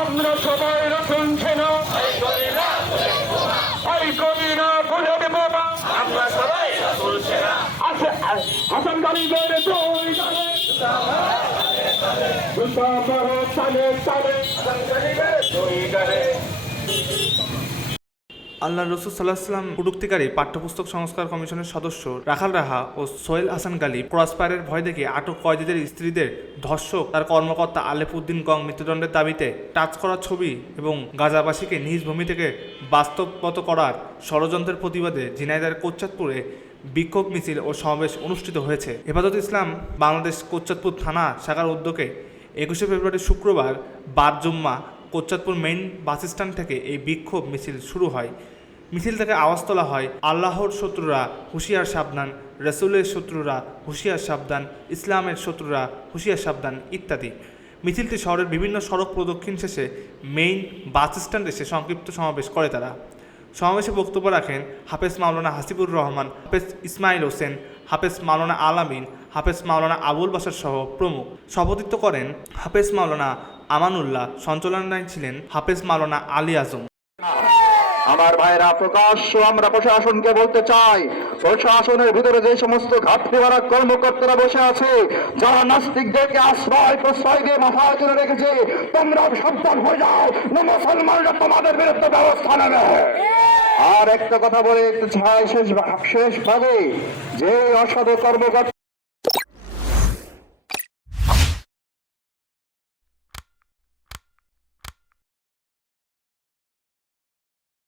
আমরা সবাই রতন সেনা। হাসান গরিবের দুই গালে দুটা আল্লাহ রসুল সাল্লাহ সাল্লাম প্রযুক্তিকারী পাঠ্যপুস্তক সংস্কার কমিশনের সদস্য রাখাল রাহা ও সোহেল হাসান গালি ক্রসফায়ারের ভয় দেখে আটক কয়েদিদের স্ত্রীদের ধর্ষক তার কর্মকর্তা আলেপুদ্দিন গং মৃত্যুদণ্ডের দাবিতে টাচ করা ছবি এবং গাজাবাসীকে নিজ ভূমি থেকে বাস্তবগত করার ষড়যন্ত্রের প্রতিবাদে ঝিনাইদার কোচ্চাদপুরে বিক্ষোভ মিছিল ও সমাবেশ অনুষ্ঠিত হয়েছে। হেফাজত ইসলাম বাংলাদেশ কোচ্চাদপুর থানা শাখার উদ্যোগে একুশে ফেব্রুয়ারি শুক্রবার বার জুম্মা কোচ্চাদপুর মেইন বাস স্ট্যান্ড থেকে এই বিক্ষোভ মিছিল শুরু হয়। মিছিল থেকে আওয়াজ তোলা হয়, আল্লাহর শত্রুরা হুঁশিয়ার সাবধান, রসুলের শত্রুরা হুঁশিয়ার সাবধান, ইসলামের শত্রুরা হুঁশিয়ার সাবধান ইত্যাদি। মিছিলটি শহরের বিভিন্ন সড়ক প্রদক্ষিণ শেষে মেইন বাস স্ট্যান্ড এসে সংক্ষিপ্ত সমাবেশ করে তারা। সমাবেশে বক্তব্য রাখেন হাফেজ মাওলানা হাসিবুর রহমান, হাফেজ ইসমাইল হোসেন, হাফেজ মাওলানা আলামিন, হাফেজ মাওলানা আবুল বাসার সহ প্রমুখ। সভাপতিত্ব করেন হাফেজ মাওলানা আমানুল্লাহ সঞ্চালনায় ছিলেন হাফেজ মাওলানা আলী আজম। আমার ভাইরা, প্রকাশ্য আমরা প্রশাসনকে বলতে চাই, প্রশাসনের ভিতরে যে সমস্ত ঘাটতি ভরা কর্মকর্তারা বসে আছে, যারা নাস্তিকদেরকে আশ্রয় প্রশ্রয় দিয়ে মাথা তুলে রেখেছে, তোমরা সাবধান হয়ে যাও মুসলমানরা তোমাদের বিরুদ্ধে ব্যবস্থা নেবে। আর একটা কথা বলে একটু শেষ শেষ ভাবে যে অসাধু কর্মকর্তা